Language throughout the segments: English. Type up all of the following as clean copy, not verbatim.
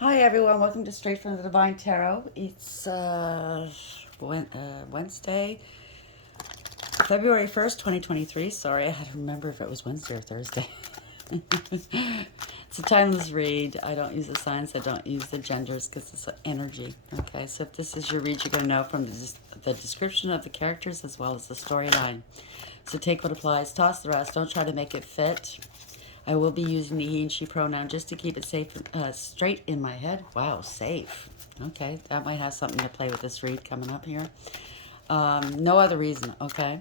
Hi everyone, welcome to Straight from the Divine Tarot. It's Wednesday, February 1st, 2023. Sorry, I had to remember if it was Wednesday or Thursday. It's a timeless read. I don't use the signs, I don't use the genders because it's energy. Okay, so if this is your read, you're going to know from the description of the characters as well as the storyline. So take what applies, toss the rest, don't try to make it fit. I will be using the he and she pronoun just to keep it safe, straight in my head. Wow, safe. Okay, that might have something to play with this read coming up here. No other reason, okay?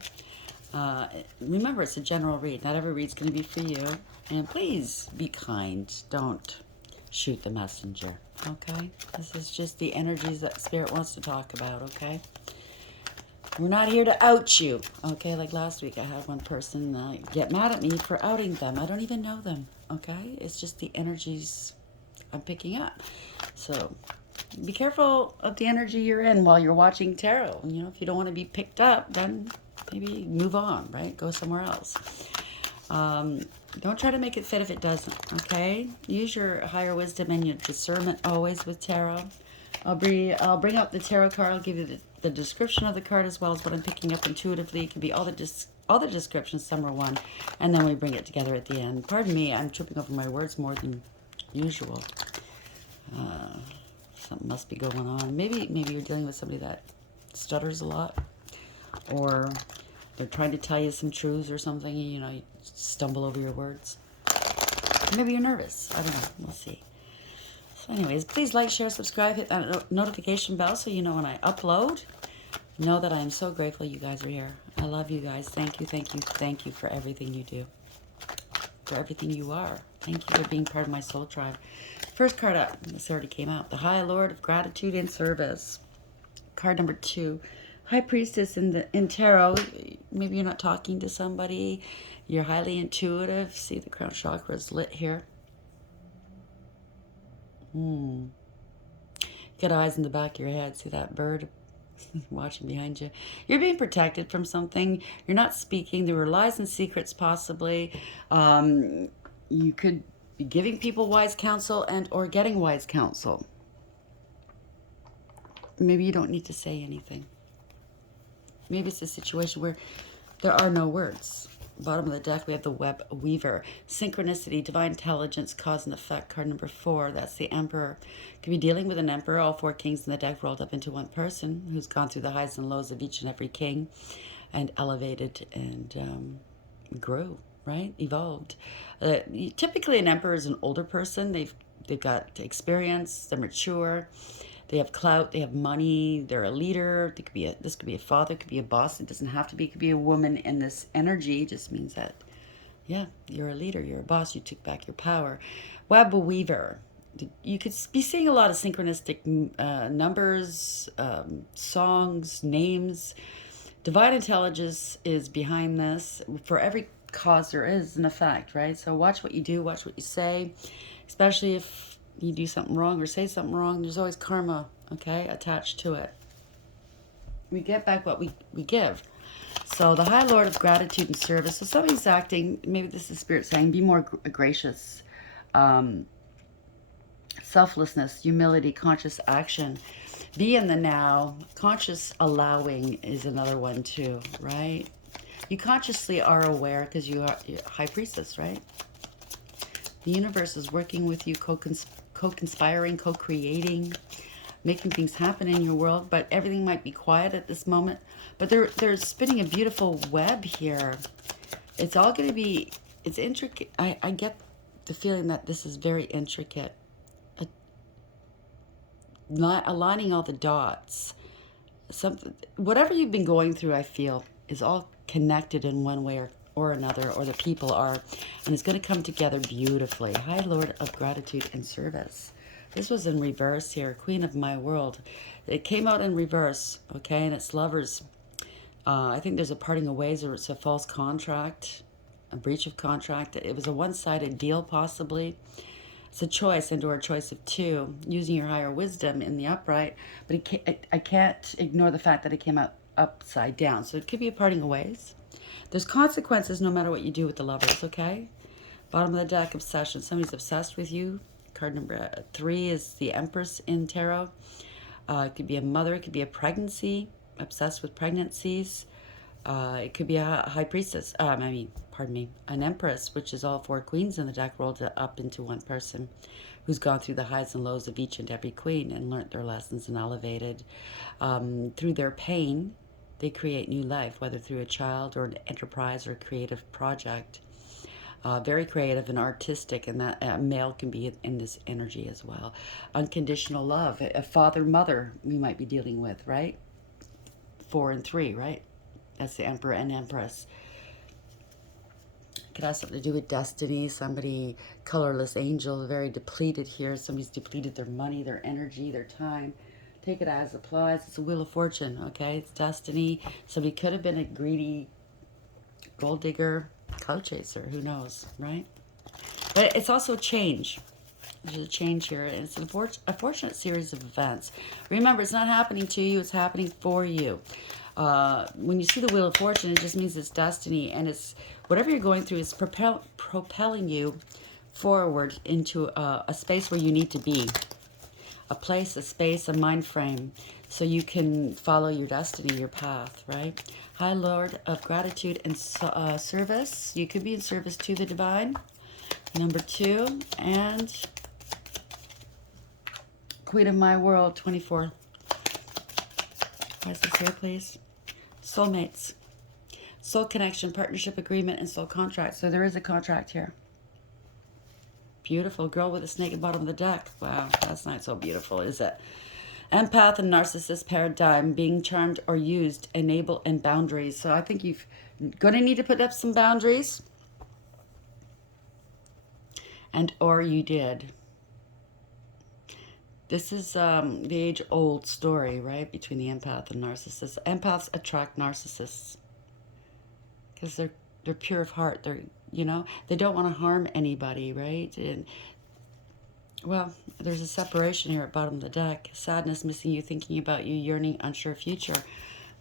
Remember, it's a general read. Not every read's going to be for you. And please be kind. Don't shoot the messenger, okay? This is just the energies that Spirit wants to talk about, okay? We're not here to out you, okay? Like last week, I had one person get mad at me for outing them. I don't even know them, okay? It's just the energies I'm picking up. So be careful of the energy you're in while you're watching tarot. You know, if you don't want to be picked up, then maybe move on, right? Go somewhere else. Don't try to make it fit if it doesn't, okay? Use your higher wisdom and your discernment always with tarot. I'll bring up the tarot card. I'll give you the description of the card as well as what I'm picking up intuitively. It can be all the descriptions, some are one, and then we bring it together at the end. Pardon me, I'm tripping over my words more than usual. Something must be going on. Maybe you're dealing with somebody that stutters a lot, or they're trying to tell you some truths or something, and you stumble over your words. Maybe you're nervous. I don't know. We'll see. So anyways, please like, share, subscribe, hit that notification bell so you know when I upload. Know that I am so grateful you guys are here. I love you guys. Thank you, thank you, thank you for everything you do. For everything you are. Thank you for being part of my soul tribe. First card up. This already came out. The High Lord of Gratitude and Service. Card number 2. High Priestess in tarot. Maybe you're not talking to somebody. You're highly intuitive. See, the crown chakra is lit here. Get eyes in the back of your head. See that bird watching behind you? You're being protected from something. You're not speaking. There were lies and secrets possibly. You could be giving people wise counsel and or getting wise counsel. Maybe you don't need to say anything. Maybe it's a situation where there are no words. Bottom of the deck, we have the Web Weaver. Synchronicity, divine intelligence, cause and effect. Card number 4, that's the Emperor. Could be dealing with an Emperor, all 4 kings in the deck rolled up into one person who's gone through the highs and lows of each and every king and elevated and grew, right? Evolved. Typically, an Emperor is an older person. They've got experience, they're mature. They have clout, they have money, they're a leader. This could be a father, it could be a boss. It doesn't have to be. It could be a woman. And this energy just means that, yeah, you're a leader, you're a boss, you took back your power. Web Weaver. You could be seeing a lot of synchronistic numbers, songs, names. Divine intelligence is behind this. For every cause there is an effect, right? So watch what you do, watch what you say, especially if you do something wrong or say something wrong. There's always karma, okay, attached to it. We get back what we give. So the High Lord of Gratitude and Service. So somebody's acting, maybe this is Spirit saying, be more gracious. Selflessness, humility, conscious action. Be in the now. Conscious allowing is another one too, right? You consciously are aware because you're High Priestess, right? The universe is working with you, co-conspiring, co-creating, making things happen in your world, but everything might be quiet at this moment. But they're spinning a beautiful web here. It's all going to be, it's intricate. I get the feeling that this is very intricate. Not aligning all the dots. Whatever you've been going through, I feel, is all connected in one way or another, or the people are, and it's going to come together beautifully. High Lord of Gratitude and Service. This was in reverse here, Queen of My World. It came out in reverse, okay, and it's lovers. I think there's a parting of ways, or it's a false contract, a breach of contract. It was a one-sided deal, possibly. It's a choice, and or a choice of two, using your higher wisdom in the upright. But I can't ignore the fact that it came out upside down. So it could be a parting of ways. There's consequences no matter what you do with the lovers, okay? Bottom of the deck, obsession. Somebody's obsessed with you. Card number 3 is the Empress in Tarot. It could be a mother. It could be a pregnancy, obsessed with pregnancies. It could be a high priestess. Pardon me, an empress, which is all 4 queens in the deck rolled up into one person, who's gone through the highs and lows of each and every queen and learned their lessons and elevated. Through their pain, they create new life, whether through a child or an enterprise or a creative project. Very creative and artistic, and that male can be in this energy as well. Unconditional love, a father-mother we might be dealing with, right? 4 and 3, right? That's the Emperor and Empress. Could have something to do with destiny. Somebody, colorless angel, very depleted here. Somebody's depleted their money, their energy, their time. Take it as applies. It's a Wheel of Fortune, okay? It's destiny. Somebody could have been a greedy gold digger, cloud chaser, who knows, right? But it's also a change. There's a change here, and it's a fortunate series of events. Remember, it's not happening to you, it's happening for you. When you see the Wheel of Fortune, it just means it's destiny, and it's whatever you're going through is propelling you forward into a space where you need to be. A place, a space, a mind frame, so you can follow your destiny, your path, right? High Lord of Gratitude and Service. You could be in service to the divine. Number 2. And Queen of My World, 24. Why is this here, please? Soulmates. Soul connection, partnership agreement, and soul contract. So there is a contract here. Beautiful. Girl with a snake at the bottom of the deck. Wow, that's not so beautiful, is it? Empath and narcissist paradigm, being charmed or used, enable, and boundaries. So I think you've going to need to put up some boundaries. And or you did. This is the age-old story, right, between the empath and narcissist. Empaths attract narcissists because they're pure of heart. They're, you know, they don't want to harm anybody, right? And well, there's a separation here at the bottom of the deck. Sadness, missing you, thinking about you, yearning, unsure future.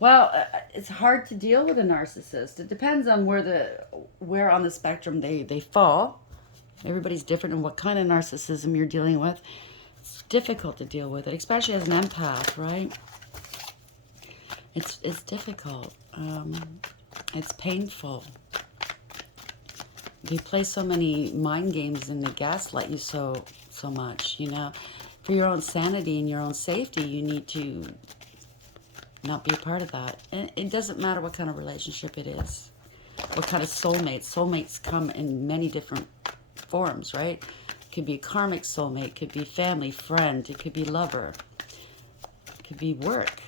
Well, it's hard to deal with a narcissist. It depends on where on the spectrum they fall. Everybody's different in what kind of narcissism you're dealing with. It's difficult to deal with it, especially as an empath, right? It's difficult. It's painful. They play so many mind games and they gaslight you so much, you know. For your own sanity and your own safety, you need to not be a part of that. And it doesn't matter what kind of relationship it is, what kind of soulmates. Soulmates come in many different forms, right? It could be a karmic soulmate, it could be family, friend, it could be lover, it could be work,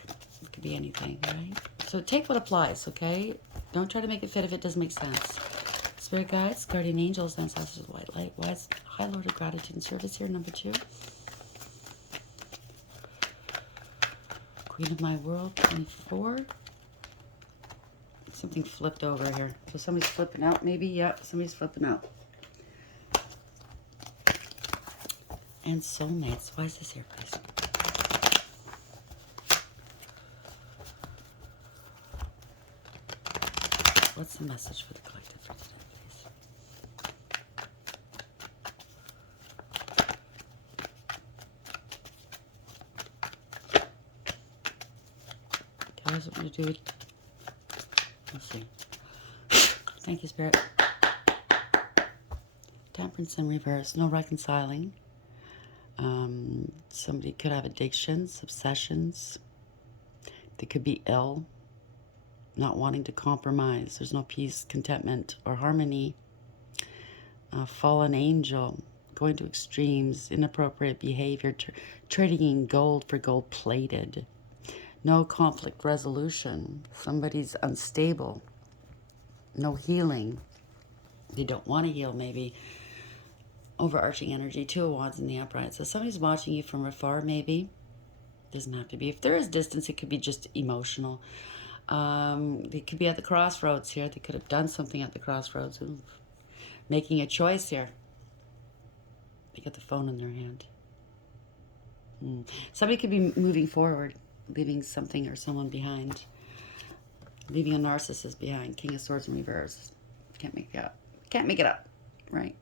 it could be anything, right? So take what applies, okay? Don't try to make it fit if it doesn't make sense. Spirit guides, guardian angels, ancestors, white light, wise, High Lord of Gratitude and Service here, number 2. Queen of My World, 24. Something flipped over here. So somebody's flipping out, maybe? Yep, somebody's flipping out. And soulmates. Why is this here, please? What's the message for the collective for today, please? Okay, something to do with... Let's see. Thank you, Spirit. Temperance in reverse. No reconciling. Somebody could have addictions, obsessions. They could be ill, not wanting to compromise. There's no peace, contentment, or harmony. Fallen angel, going to extremes, inappropriate behavior, trading in gold for gold plated. No conflict resolution. Somebody's unstable. No healing. They don't want to heal, maybe. Overarching energy, 2 of Wands in the upright. So somebody's watching you from afar, maybe. Doesn't have to be. If there is distance, it could be just emotional. They could be at the crossroads here. They could have done something at the crossroads. Ooh. Making a choice here. They got the phone in their hand. Somebody could be moving forward, leaving something or someone behind. Leaving a narcissist behind. King of Swords in reverse. Can't make it up. Can't make it up. Right.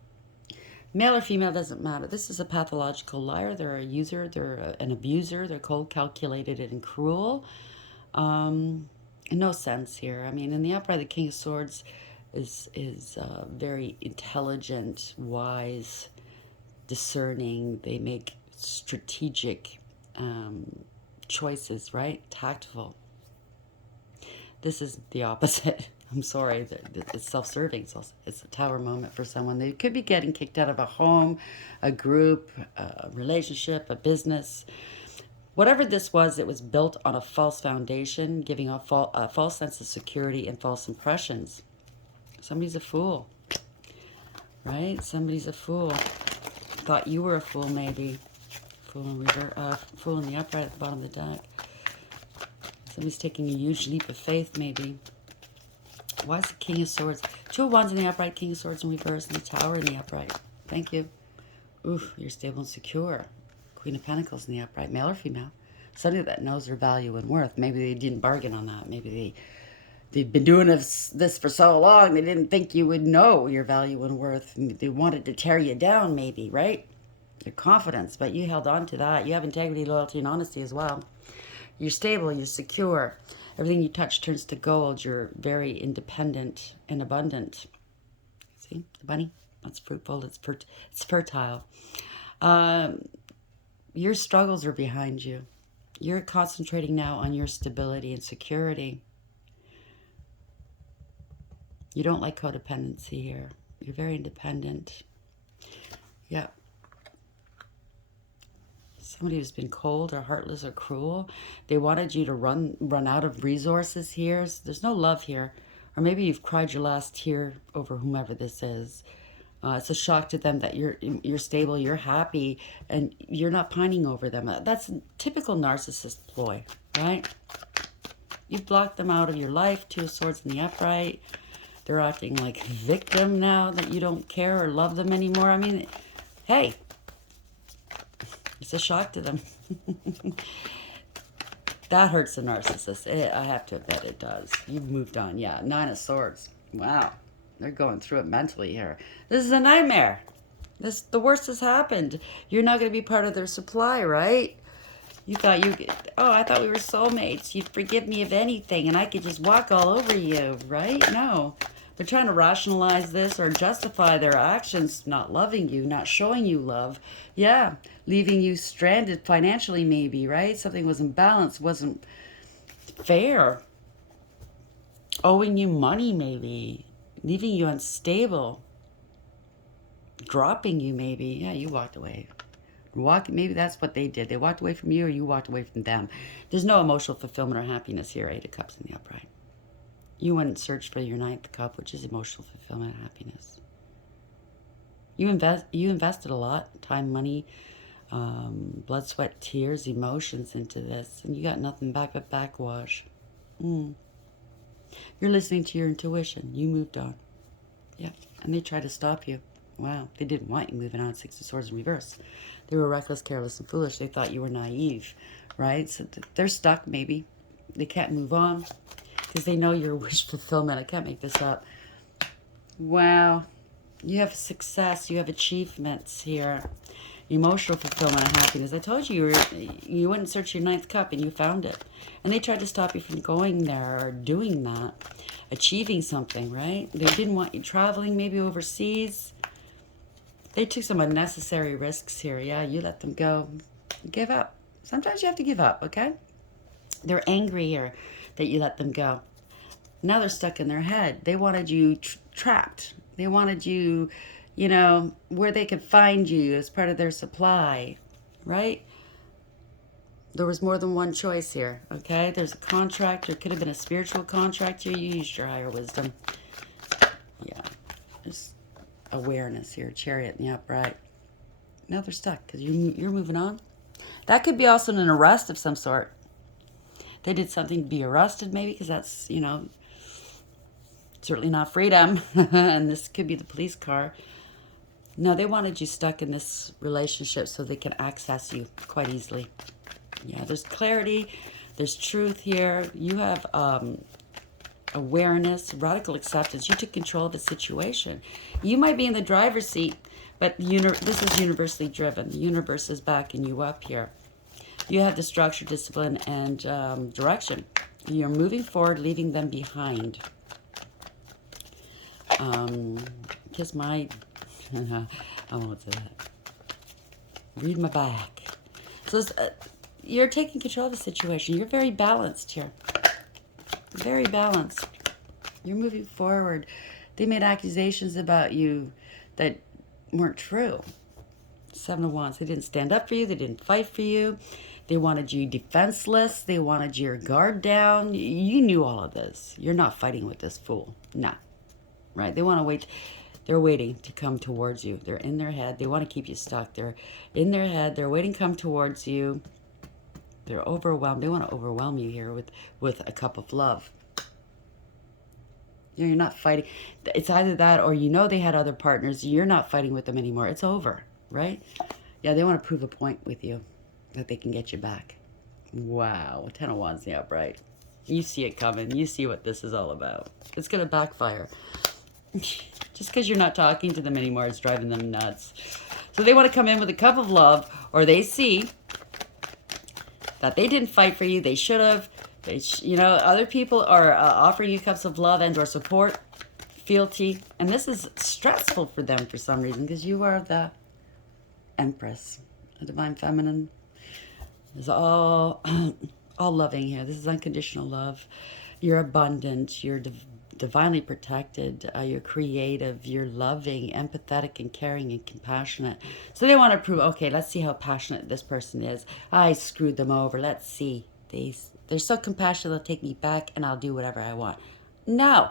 Male or female doesn't matter. This is a pathological liar. They're a user. They're an abuser. They're cold, calculated, and cruel. In no sense here. I mean, in the upright, the King of Swords is very intelligent, wise, discerning. They make strategic choices, right? Tactful. This is the opposite. I'm sorry, it's self-serving. It's a tower moment for someone. They could be getting kicked out of a home, a group, a relationship, a business. Whatever this was, it was built on a false foundation, giving a false sense of security and false impressions. Somebody's a fool, right? Somebody's a fool. Thought you were a fool, maybe. Fool in the upright at the bottom of the deck. Somebody's taking a huge leap of faith, maybe. Why is the King of Swords? Two of Wands in the upright, King of Swords in reverse, and the Tower in the upright. Thank you. Oof, you're stable and secure. Queen of Pentacles in the upright, male or female. Somebody that knows their value and worth. Maybe they didn't bargain on that. Maybe they'd been doing this for so long, they didn't think you would know your value and worth. They wanted to tear you down, maybe, right? Your confidence, but you held on to that. You have integrity, loyalty, and honesty as well. You're stable, you're secure. Everything you touch turns to gold. You're very independent and abundant. See, the bunny? That's fruitful, it's fertile. Your struggles are behind you. You're concentrating now on your stability and security. You don't like codependency here. You're very independent. Yeah. Somebody who's been cold or heartless or cruel. They wanted you to run out of resources here. There's no love here. Or maybe you've cried your last tear over whomever this is. It's a shock to them that you're stable, you're happy, and you're not pining over them. That's a typical narcissist ploy, right? You've blocked them out of your life. Two of Swords in the upright. They're acting like a victim now that you don't care or love them anymore. I mean, hey, it's a shock to them. That hurts a narcissist. I have to admit it does. You've moved on. Yeah, Nine of Swords. Wow. They're going through it mentally here. This is a nightmare. The worst has happened. You're not going to be part of their supply, right? You thought I thought we were soulmates. You'd forgive me of anything and I could just walk all over you, right? No. They're trying to rationalize this or justify their actions, not loving you, not showing you love. Yeah, leaving you stranded financially maybe, right? Something wasn't balanced, wasn't fair. Owing you money maybe. Leaving you unstable. Dropping you maybe. Yeah, you walked away. Maybe that's what they did. They walked away from you or you walked away from them. There's no emotional fulfillment or happiness here. Eight of Cups in the upright. You went and searched for your ninth cup, which is emotional fulfillment and happiness. You invested a lot, time, money, blood, sweat, tears, emotions into this, and you got nothing back but backwash. You're listening to your intuition. You moved on. Yeah, and they tried to stop you. Wow, they didn't want you moving on. Six of Swords in reverse. They were reckless, careless, and foolish. They thought you were naive, right? So they're stuck, maybe. They can't move on because they know your wish fulfillment. I can't make this up. Wow. You have success. You have achievements here. Emotional fulfillment and happiness. I told you you went and searched your ninth cup and you found it. And they tried to stop you from going there or doing that. Achieving something, right? They didn't want you traveling maybe overseas. They took some unnecessary risks here. Yeah, you let them go. Give up. Sometimes you have to give up, okay? They're angry here that you let them go. Now they're stuck in their head. They wanted you trapped. They wanted you, where they could find you as part of their supply, right? There was more than one choice here, okay? There's a contract. There could have been a spiritual contract here. You used your higher wisdom. Yeah, there's awareness here. Chariot in the upright. Now they're stuck because you're moving on. That could be also an arrest of some sort. They did something to be arrested maybe because that's, certainly not freedom. And this could be the police car. No, they wanted you stuck in this relationship so they can access you quite easily. Yeah, there's clarity. There's truth here. You have awareness, radical acceptance. You took control of the situation. You might be in the driver's seat, But this is universally driven. The universe is backing you up here. You have the structure, discipline, and direction. You're moving forward, leaving them behind. Kiss my... I won't say that. Read my back. So you're taking control of the situation. You're very balanced here. Very balanced. You're moving forward. They made accusations about you that weren't true. Seven of Wands. They didn't stand up for you. They didn't fight for you. They wanted you defenseless. They wanted your guard down. You knew all of this. You're not fighting with this fool. No. Right? They want to wait. They're waiting to come towards you. They're in their head. They want to keep you stuck. They're in their head. They're waiting to come towards you. They're overwhelmed. They want to overwhelm you here with a cup of love. You're not fighting. It's either that or you know they had other partners. You're not fighting with them anymore. It's over, right? Yeah, they want to prove a point with you that they can get you back. Wow, 10 of Wands in the upright. You see it coming. You see what this is all about. It's going to backfire. Just because you're not talking to them anymore, it's driving them nuts. So they want to come in with a cup of love, or they see that they didn't fight for you. They should have. Other people are offering you cups of love and or support, fealty. And this is stressful for them for some reason because you are the Empress, a divine feminine. It's all loving here. This is unconditional love. You're abundant. You're divinely protected. You're creative. You're loving, empathetic, and caring and compassionate. So they want to prove, okay, let's see how passionate this person is. I screwed them over. Let's see. They're so compassionate, they'll take me back and I'll do whatever I want. No.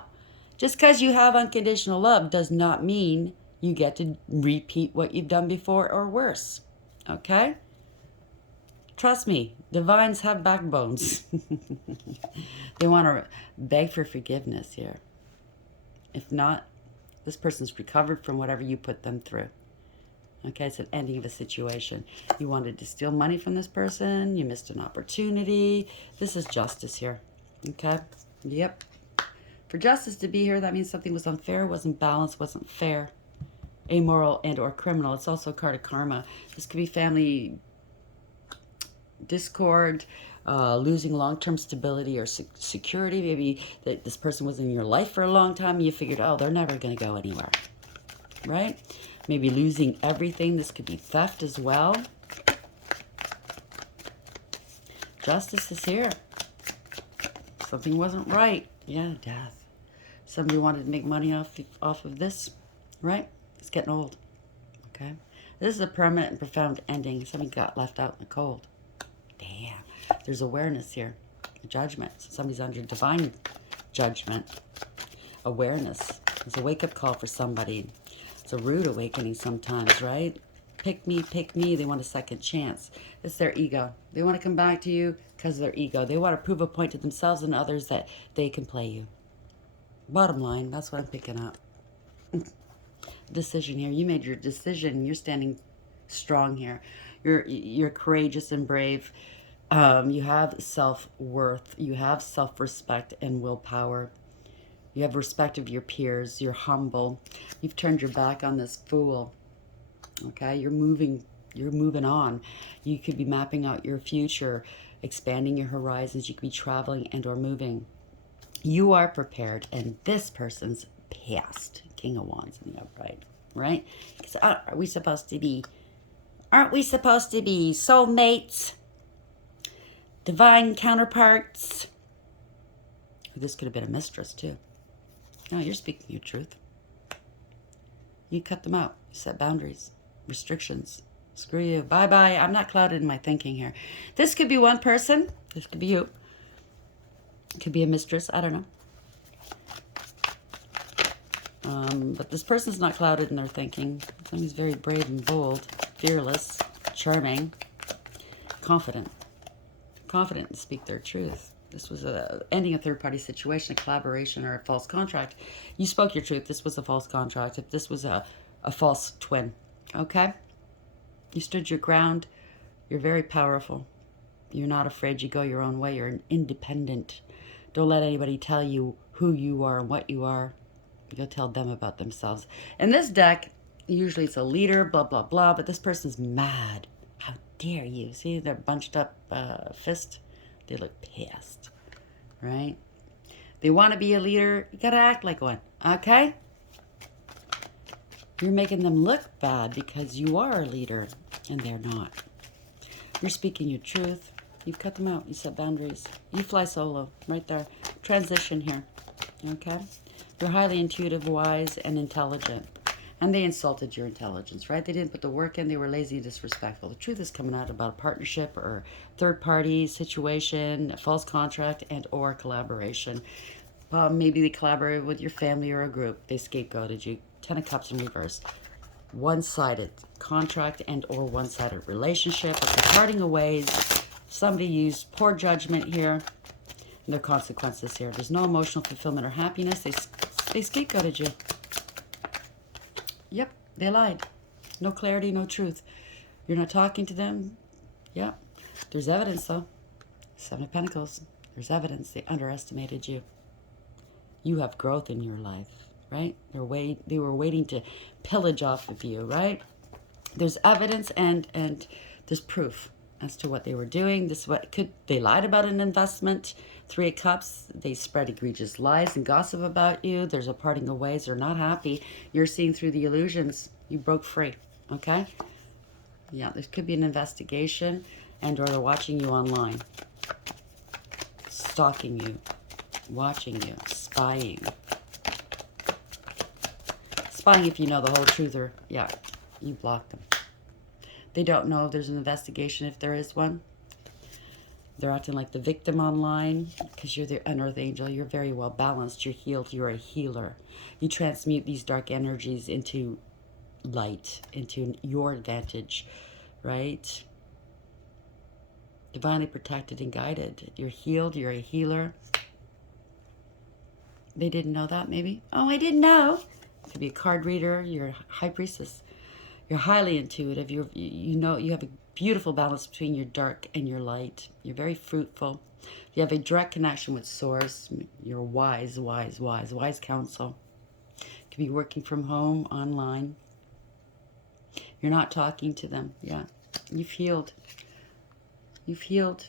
Just because you have unconditional love does not mean you get to repeat what you've done before or worse. Okay? Trust me, divines have backbones. They want to beg for forgiveness here. If not, this person's recovered from whatever you put them through. Okay, it's an ending of a situation. You wanted to steal money from this person. You missed an opportunity. This is justice here. Okay? Yep. For justice to be here, that means something was unfair, wasn't balanced, wasn't fair, amoral, and or criminal. It's also a card of karma. This could be family discord, losing long-term stability or security. Maybe that this person was in your life for a long time and you figured, oh, they're never going to go anywhere. Right? Maybe losing everything. This could be theft as well. Justice is here. Something wasn't right. Yeah, death. Somebody wanted to make money off of this, right? It's getting old. Okay? This is a permanent and profound ending. Somebody got left out in the cold. Damn. There's awareness here. Judgment. Somebody's under divine judgment. Awareness. It's a wake-up call for somebody. It's a rude awakening sometimes, right? Pick me, pick me. They want a second chance. It's their ego. They want to come back to you because of their ego. They want to prove a point to themselves and others that they can play you. Bottom line, that's what I'm picking up. Decision here. You made your decision. You're standing strong here. You're courageous and brave. You have self-worth. You have self-respect and willpower. You have respect of your peers. You're humble. You've turned your back on this fool. Okay? You're moving on. You could be mapping out your future, expanding your horizons. You could be traveling and or moving. You are prepared, and this person's past. King of Wands in the upright, right? Because aren't we supposed to be soulmates? Divine counterparts? This could have been a mistress, too. No, you're speaking your truth. You cut them out. You set boundaries, restrictions. Screw you. Bye-bye. I'm not clouded in my thinking here. This could be one person. This could be you. It could be a mistress. I don't know. But this person's not clouded in their thinking. Somebody's very brave and bold, fearless, charming, confident. Confident to speak their truth. This was ending a third-party situation, a collaboration, or a false contract. You spoke your truth. This was a false contract. If this was a false twin, okay? You stood your ground. You're very powerful. You're not afraid. You go your own way. You're an independent. Don't let anybody tell you who you are and what you are. You'll tell them about themselves. And this deck Usually it's a leader, blah, blah, blah, but this person's mad. How dare you? See, they're bunched up fist. They look pissed, right? They want to be a leader. You got to act like one, okay? You're making them look bad because you are a leader and they're not. You're speaking your truth. You've cut them out. You set boundaries. You fly solo right there. Transition here, okay? You're highly intuitive, wise, and intelligent. And they insulted your intelligence, right? They didn't put the work in. They were lazy and disrespectful. The truth is coming out about a partnership or third-party situation, a false contract, and or collaboration. Maybe they collaborated with your family or a group. They scapegoated you. 10 of Cups in reverse. One-sided contract and or one-sided relationship. Or parting of ways. Somebody used poor judgment here. And there are consequences here. There's no emotional fulfillment or happiness. They scapegoated you. Yep, they lied. No clarity, no truth. You're not talking to them. Yep. There's evidence, though. 7 of Pentacles. There's evidence. They underestimated you. You have growth in your life, right? They were waiting to pillage off of you, right? There's evidence and there's proof as to what they were doing. They lied about an investment. 3 of Cups, they spread egregious lies and gossip about you. There's a parting of ways. They're not happy. You're seeing through the illusions. You broke free, okay? Yeah, there could be an investigation and or they're watching you online. Stalking you. Watching you. Spying. Spying if you know the whole truth or, yeah, you block them. They don't know if there's an investigation if there is one. They're acting like the victim online because you're the unearthed angel. You're very well balanced. You're healed. You're a healer. You transmute these dark energies into light, into your advantage, right? Divinely protected and guided. You're healed. You're a healer. They didn't know that, maybe? Oh, I didn't know. You could be a card reader. You're a high priestess. You're highly intuitive. You know you have a beautiful balance between your dark and your light. You're very fruitful. You have a direct connection with Source. You're wise counsel. You could be working from home, online. You're not talking to them. Yeah, you've healed. You've healed.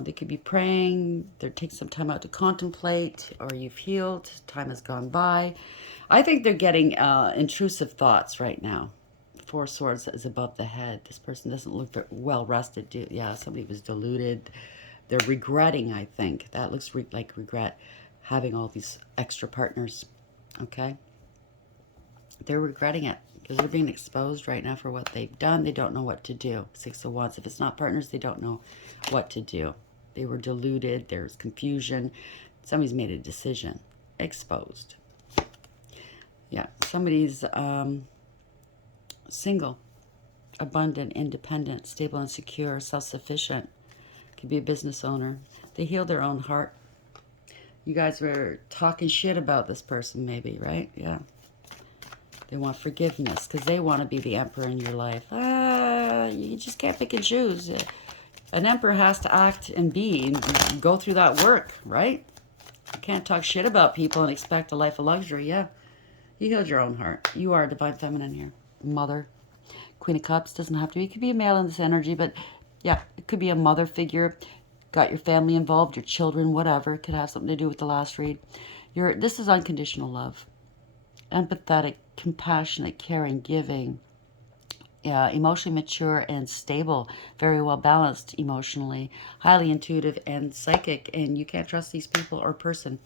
They could be praying. They're taking some time out to contemplate, or you've healed. Time has gone by. I think they're getting intrusive thoughts right now. 4 Swords is above the head. This person doesn't look very well rested. Yeah, somebody was deluded. They're regretting, I think. That looks like regret, having all these extra partners. Okay? They're regretting it because they're being exposed right now for what they've done. They don't know what to do. 6 of Wands. If it's not partners, they don't know what to do. They were deluded. There's confusion. Somebody's made a decision. Exposed. Yeah, somebody's single, abundant, independent, stable and secure, self-sufficient. Could be a business owner. They heal their own heart. You guys were talking shit about this person maybe, right? Yeah. They want forgiveness because they want to be the emperor in your life. You just can't pick and choose. An emperor has to act and be and go through that work, right? You can't talk shit about people and expect a life of luxury. Yeah. You healed your own heart. You are a divine feminine here. Mother. Queen of Cups. Doesn't have to be. It could be a male in this energy, but yeah, it could be a mother figure. Got your family involved, your children, whatever. It could have something to do with the last read. This is unconditional love. Empathetic, compassionate, caring, giving. Emotionally mature and stable. Very well balanced emotionally. Highly intuitive and psychic. And you can't trust these people or person.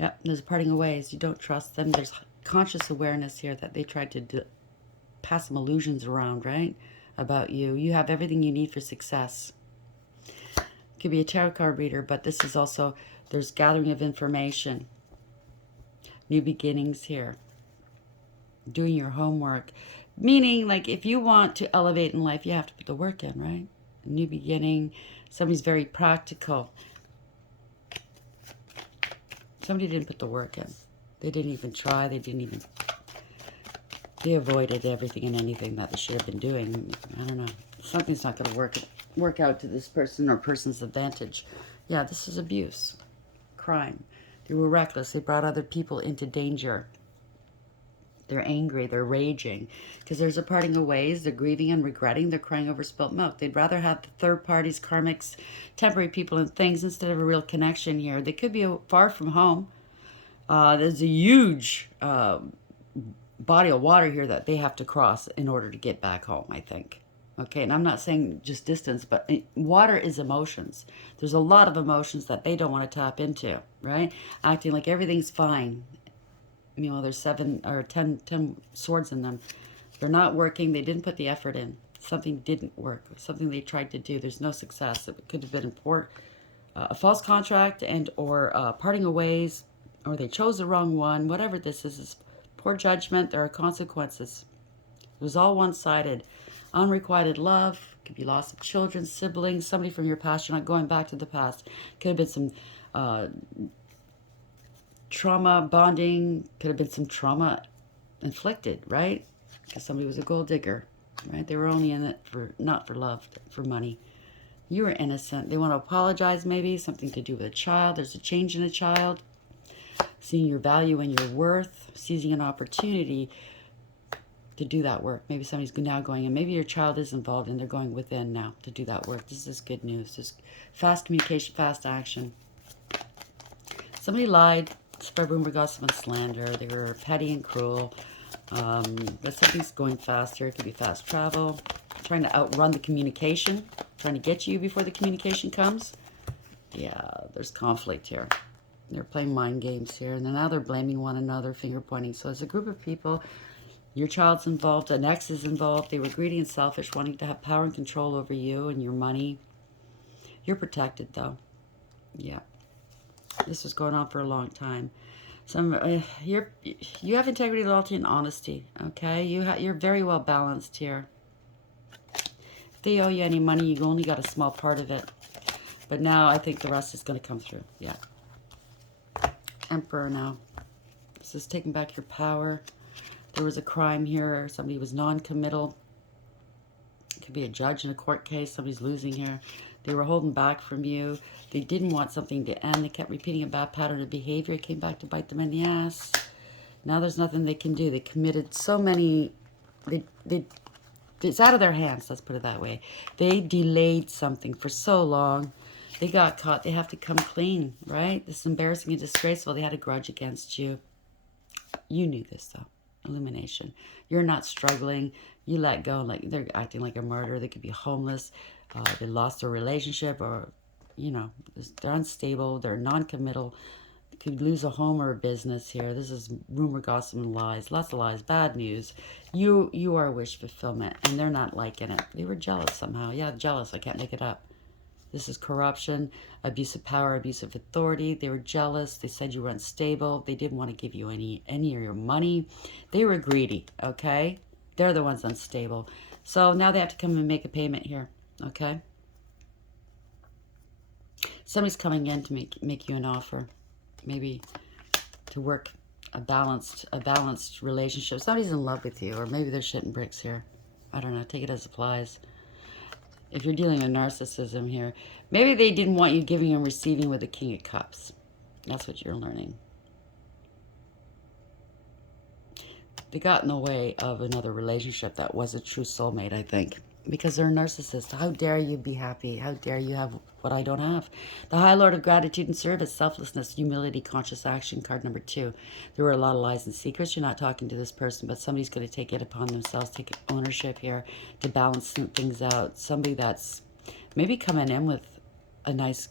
Yep, there's a parting of ways. You don't trust them. There's conscious awareness here that they tried to pass some illusions around, right, about you. You have everything you need for success. Could be a tarot card reader, but this is also, there's gathering of information. New beginnings here. Doing your homework. Meaning, like, if you want to elevate in life, you have to put the work in, right? A new beginning. Somebody's very practical. Somebody didn't put the work in. They didn't even try. They avoided everything and anything that they should have been doing. I don't know. Something's not going to work out to this person or person's advantage. Yeah, this is abuse. Crime. They were reckless. They brought other people into danger. They're angry. They're raging. Because there's a parting of ways. They're grieving and regretting. They're crying over spilt milk. They'd rather have the third parties, karmics, temporary people and things instead of a real connection here. They could be far from home. There's a huge body of water here that they have to cross in order to get back home, I think. Okay, and I'm not saying just distance, but water is emotions. There's a lot of emotions that they don't want to tap into, right? Acting like everything's fine. You know, there's 7 or 10 swords in them. They're not working. They didn't put the effort in. Something didn't work. Something they tried to do. There's no success. It could have been a false contract and or parting of ways, or they chose the wrong one. Whatever this is poor judgment. There are consequences. It was all one-sided. Unrequited love. Could be loss of children, siblings, somebody from your past. You're not going back to the past. Could have been some trauma bonding. Could have been some trauma inflicted, right? Because somebody was a gold digger, right? They were only in it for, not for love, for money. You were innocent. They want to apologize, maybe. Something to do with a child. There's a change in a child. Seeing your value and your worth. Seizing an opportunity to do that work. Maybe somebody's now going, and maybe your child is involved and they're going within now to do that work. This is good news. Just fast communication, fast action. Somebody lied, spread rumor, gossip, and slander. They were petty and cruel. But something's going faster. It could be fast travel. Trying to outrun the communication. Trying to get you before the communication comes. Yeah, there's conflict here. They're playing mind games here. And then now they're blaming one another, finger pointing. So as a group of people, your child's involved, an ex is involved. They were greedy and selfish, wanting to have power and control over you and your money. You're protected, though. Yeah. This was going on for a long time. You have integrity, loyalty, and honesty. Okay, you're very well balanced here. If they owe you any money, you only got a small part of it. But now I think the rest is going to come through. Yeah. Emperor now. This is taking back your power. There was a crime here. Somebody was non-committal. It could be a judge in a court case. Somebody's losing here. They were holding back from you. They didn't want something to end. They kept repeating a bad pattern of behavior. It came back to bite them in the ass. Now there's nothing they can do. They committed so many... It's out of their hands, let's put it that way. They delayed something for so long. They got caught. They have to come clean, right? This is embarrassing and disgraceful. They had a grudge against you. You knew this, though. Illumination. You're not struggling. You let go. Like they're acting like a murderer. They could be homeless. They lost their relationship, or you know, they're unstable. They're non-committal. They could lose a home or a business here. This is rumor, gossip, and lies. Lots of lies. Bad news. You are wish fulfillment, and they're not liking it. They were jealous somehow. Yeah, jealous. I can't make it up. This is corruption, abuse of power, abuse of authority. They were jealous. They said you were unstable. They didn't want to give you any of your money. They were greedy, okay? They're the ones unstable. So now they have to come and make a payment here, okay? Somebody's coming in to make you an offer, maybe to work a balanced relationship. Somebody's in love with you, or maybe they're shitting bricks here. I don't know. Take it as applies. If you're dealing with narcissism here, maybe they didn't want you giving and receiving with the King of Cups. That's what you're learning. They got in the way of another relationship that was a true soulmate, I think. Because they're a narcissist. How dare you be happy? How dare you have what I don't have? The High Lord of Gratitude and Service, Selflessness, Humility, Conscious Action, card number 2. There were a lot of lies and secrets. You're not talking to this person, but somebody's going to take it upon themselves, take ownership here to balance things out. Somebody that's maybe coming in with a nice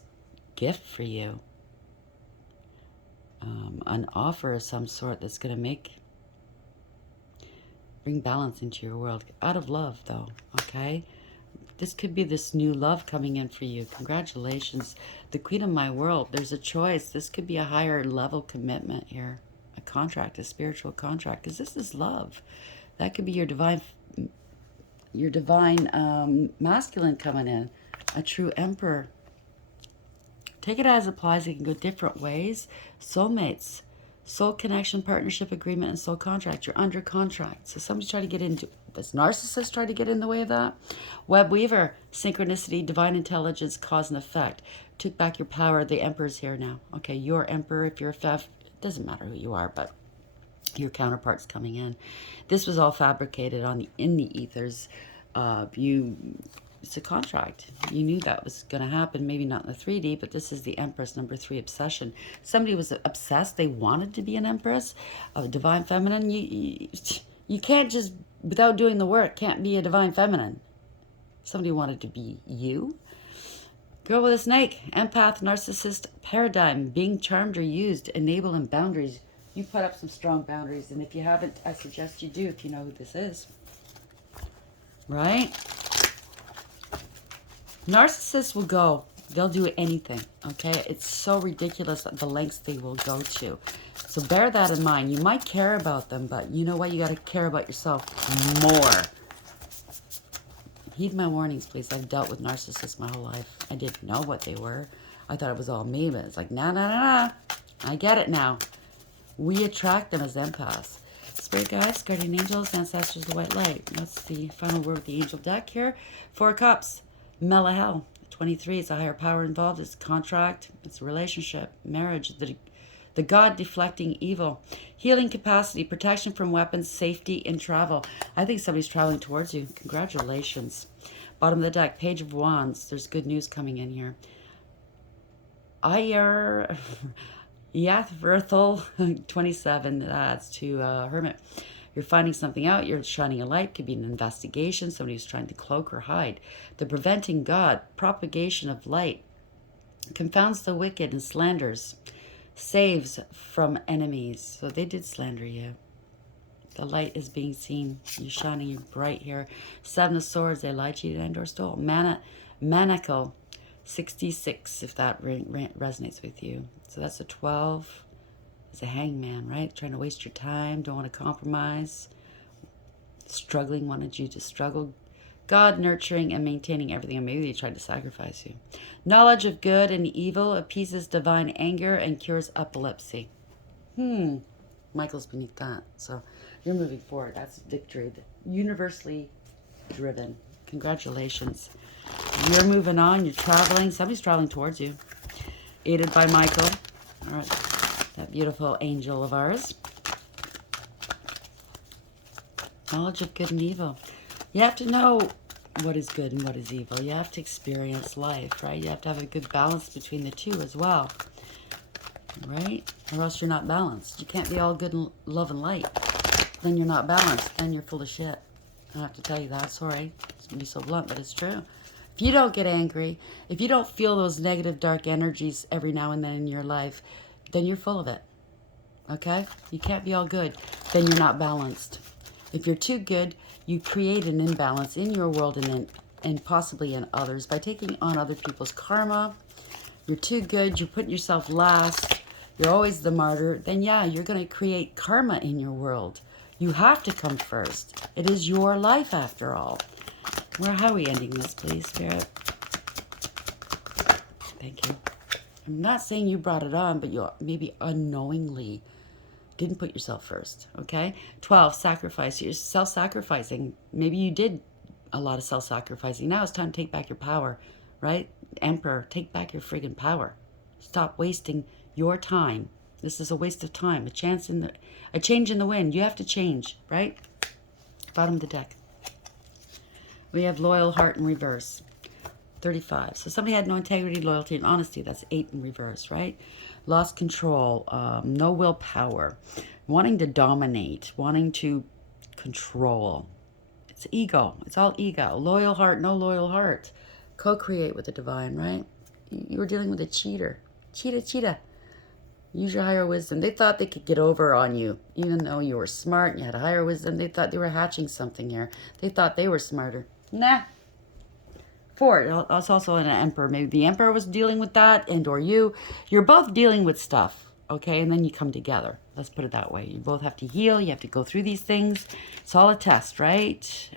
gift for you. An offer of some sort that's going to bring balance into your world. Out of love, though, okay? This could be this new love coming in for you. Congratulations. The Queen of My World. There's a choice. This could be a higher level commitment here. A contract, a spiritual contract, because this is love. That could be your divine masculine coming in. A true emperor. Take it as applies. It can go different ways. Soulmates. Soul connection, partnership agreement, and soul contract. You're under contract. So somebody's trying to get into... Does narcissist try to get in the way of that? Web weaver, synchronicity, divine intelligence, cause and effect. Took back your power. The emperor's here now. Okay, you're emperor. If you're a FEF, it doesn't matter who you are, but your counterparts coming in. This was all fabricated in the ethers. It's a contract. You knew that was going to happen. Maybe not in the 3D, but this is the Empress, number 3, obsession. Somebody was obsessed. They wanted to be an Empress, a divine feminine. You can't just, without doing the work, can't be a divine feminine. Somebody wanted to be you. Girl with a snake, empath, narcissist paradigm, being charmed or used, enable and boundaries. You put up some strong boundaries, and if you haven't, I suggest you do if you know who this is. Right? Narcissists will go. They'll do anything, okay? It's so ridiculous the lengths they will go to. So bear that in mind. You might care about them, but you know what? You got to care about yourself more. Heed my warnings, please. I've dealt with narcissists my whole life. I didn't know what they were. I thought it was all me, but it's like, nah. I get it now. We attract them as empaths. Spirit guides, guardian angels, ancestors, the white light. That's the final word with the angel deck here. 4 cups, Melahel. 23, it's a higher power involved. It's contract, it's a relationship, marriage, the God deflecting evil. Healing capacity, protection from weapons, safety in travel. I think somebody's traveling towards you. Congratulations. Bottom of the deck, Page of Wands. There's good news coming in here. Yathverthal 27, that's to Hermit. You're finding something out. You're shining a light. Could be an investigation. Somebody who's trying to cloak or hide. The preventing God, propagation of light, confounds the wicked and slanders, saves from enemies. So they did slander you. The light is being seen. You're shining bright here. 7 of Swords. They lied, cheated, and/or stole. Manacle 66, if that resonates with you. So that's a 12. It's a hangman, right? Trying to waste your time, don't want to compromise. Struggling, wanted you to struggle. God nurturing and maintaining everything, and maybe they tried to sacrifice you. Knowledge of good and evil appeases divine anger and cures epilepsy. Michael's beneath that. So you're moving forward. That's victory. Universally driven. Congratulations. You're moving on. You're traveling. Somebody's traveling towards you. Aided by Michael. All right. That beautiful angel of ours. Knowledge of good and evil. You have to know what is good and what is evil. You have to experience life, right? You have to have a good balance between the two as well. Right? Or else you're not balanced. You can't be all good and love and light. Then you're not balanced. Then you're full of shit. I have to tell you that. Sorry. It's going to be so blunt, but it's true. If you don't get angry, if you don't feel those negative, dark energies every now and then in your life, then you're full of it. Okay? You can't be all good. Then you're not balanced. If you're too good, you create an imbalance in your world and possibly in others by taking on other people's karma. You're too good. You're putting yourself last. You're always the martyr. Then, yeah, you're going to create karma in your world. You have to come first. It is your life, after all. How are we ending this, please, Spirit? Thank you. I'm not saying you brought it on, but you maybe unknowingly didn't put yourself first, okay? 12, sacrifice. You're self-sacrificing. Maybe you did a lot of self-sacrificing. Now it's time to take back your power, right? Emperor, take back your friggin' power. Stop wasting your time. This is a waste of time. A change in the wind. You have to change, right? Bottom of the deck. We have loyal heart in reverse. 35. So somebody had no integrity, loyalty, and honesty. That's 8 in reverse, right? Lost control, no willpower, wanting to dominate, wanting to control. It's ego. It's all ego. Loyal heart, no loyal heart. Co-create with the divine, right? You were dealing with a cheater. Cheetah. Use your higher wisdom. They thought they could get over on you, even though you were smart and you had a higher wisdom. They thought they were hatching something here. They thought they were smarter. Nah. 4, it's also an emperor. Maybe the emperor was dealing with that, and or you. You're both dealing with stuff, okay? And then you come together. Let's put it that way. You both have to heal. You have to go through these things. It's all a test, right?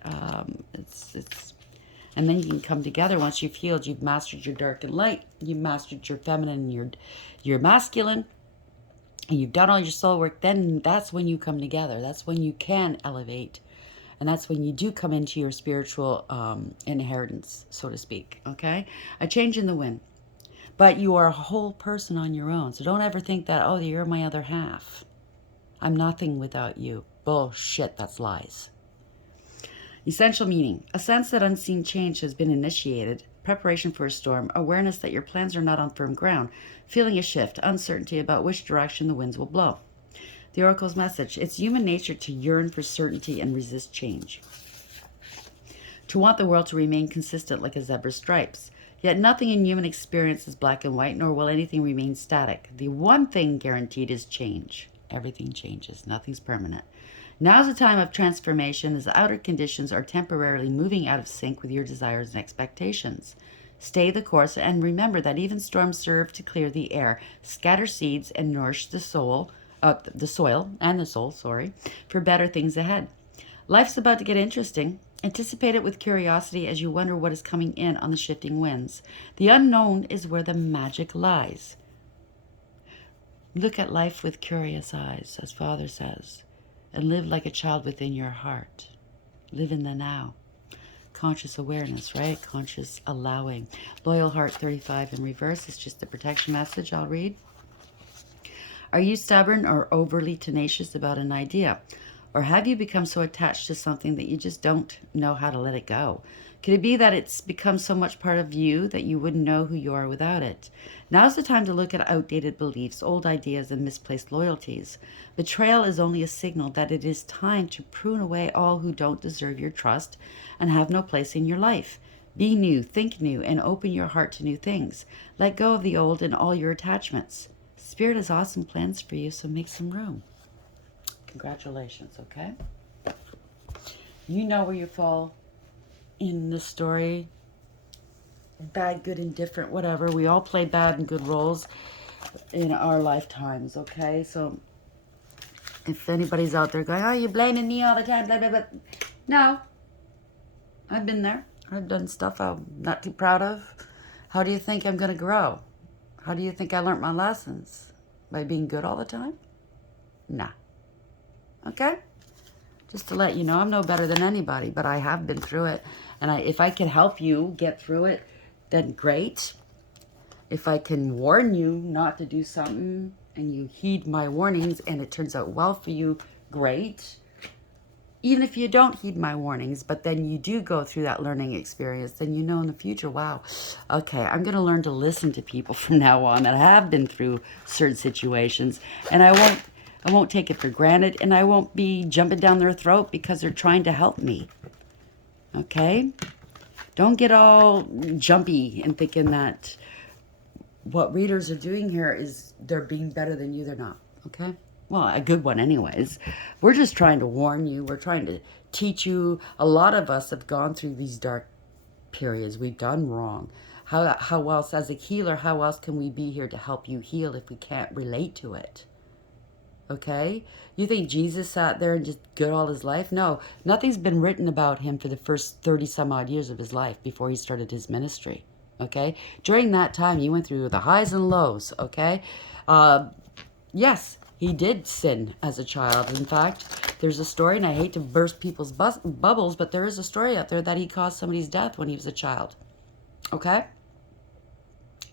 And then you can come together once you've healed. You've mastered your dark and light. You've mastered your feminine and your masculine. And you've done all your soul work. Then that's when you come together. That's when you can elevate. And that's when you do come into your spiritual inheritance, so to speak, okay? A change in the wind. But you are a whole person on your own. So don't ever think that, oh, you're my other half. I'm nothing without you. Bullshit, that's lies. Essential meaning. A sense that unseen change has been initiated. Preparation for a storm. Awareness that your plans are not on firm ground. Feeling a shift. Uncertainty about which direction the winds will blow. The Oracle's message. It's human nature to yearn for certainty and resist change. To want the world to remain consistent like a zebra's stripes. Yet nothing in human experience is black and white, nor will anything remain static. The one thing guaranteed is change. Everything changes. Nothing's permanent. Now's a time of transformation as outer conditions are temporarily moving out of sync with your desires and expectations. Stay the course and remember that even storms serve to clear the air, scatter seeds, and nourish the soil, for better things ahead. Life's about to get interesting. Anticipate it with curiosity as you wonder what is coming in on the shifting winds. The unknown is where the magic lies. Look at life with curious eyes, as Father says, and live like a child within your heart. Live in the now. Conscious awareness, right? Conscious allowing. Loyal Heart 35 in reverse is just a protection message I'll read. Are you stubborn or overly tenacious about an idea? Or have you become so attached to something that you just don't know how to let it go? Could it be that it's become so much part of you that you wouldn't know who you are without it? Now's the time to look at outdated beliefs, old ideas, and misplaced loyalties. Betrayal is only a signal that it is time to prune away all who don't deserve your trust and have no place in your life. Be new, think new, and open your heart to new things. Let go of the old and all your attachments. Spirit has awesome plans for you, so make some room. Congratulations, okay? You know where you fall in the story. Bad, good, indifferent, whatever. We all play bad and good roles in our lifetimes, okay? So if anybody's out there going, oh, you're blaming me all the time, blah, blah, blah. No. I've been there. I've done stuff I'm not too proud of. How do you think I'm going to grow? How do you think I learned my lessons? By being good all the time? Nah. Okay? Just to let you know, I'm no better than anybody, but I have been through it. And if I can help you get through it, then great. If I can warn you not to do something and you heed my warnings and it turns out well for you, great. Even if you don't heed my warnings, but then you do go through that learning experience, then you know in the future, wow, okay, I'm going to learn to listen to people from now on that have been through certain situations, and I won't take it for granted, and I won't be jumping down their throat because they're trying to help me. Okay? Don't get all jumpy and thinking that what readers are doing here is they're being better than you. They're not. Okay? Well, a good one anyways. We're just trying to warn you. We're trying to teach you. A lot of us have gone through these dark periods. We've done wrong. How else, as a healer, how else can we be here to help you heal if we can't relate to it? Okay? You think Jesus sat there and just good all his life? No. Nothing's been written about him for the first 30 some odd years of his life before he started his ministry. Okay? During that time, he went through the highs and lows. Okay? Yes, he did sin as a child. In fact, there's a story, and I hate to burst people's bubbles, but there is a story out there that he caused somebody's death when he was a child. Okay?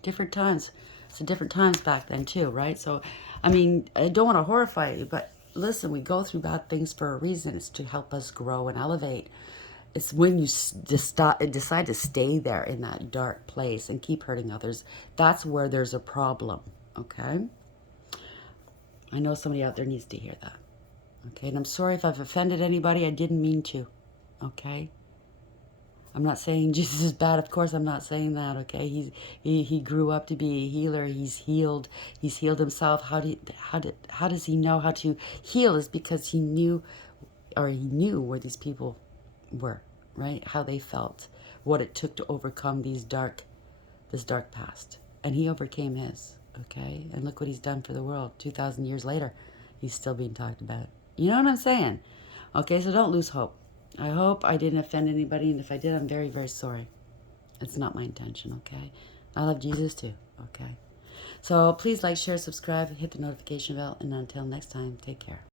Different times. So different times back then too, right? So, I mean, I don't want to horrify you, but listen, we go through bad things for a reason. It's to help us grow and elevate. It's when you decide to stay there in that dark place and keep hurting others, that's where there's a problem, okay? I know somebody out there needs to hear that, okay? And I'm sorry if I've offended anybody. I didn't mean to, okay? I'm not saying Jesus is bad. Of course, I'm not saying that, okay? He grew up to be a healer. He's healed himself. How does he know how to heal? Is because he knew where these people were, right? How they felt, what it took to overcome this dark past. And he overcame his, okay? And look what he's done for the world. 2,000 years later, he's still being talked about. You know what I'm saying? Okay, so don't lose hope. I hope I didn't offend anybody, and if I did, I'm very, very sorry. It's not my intention, okay? I love Jesus too, okay? So please like, share, subscribe, hit the notification bell, and until next time, take care.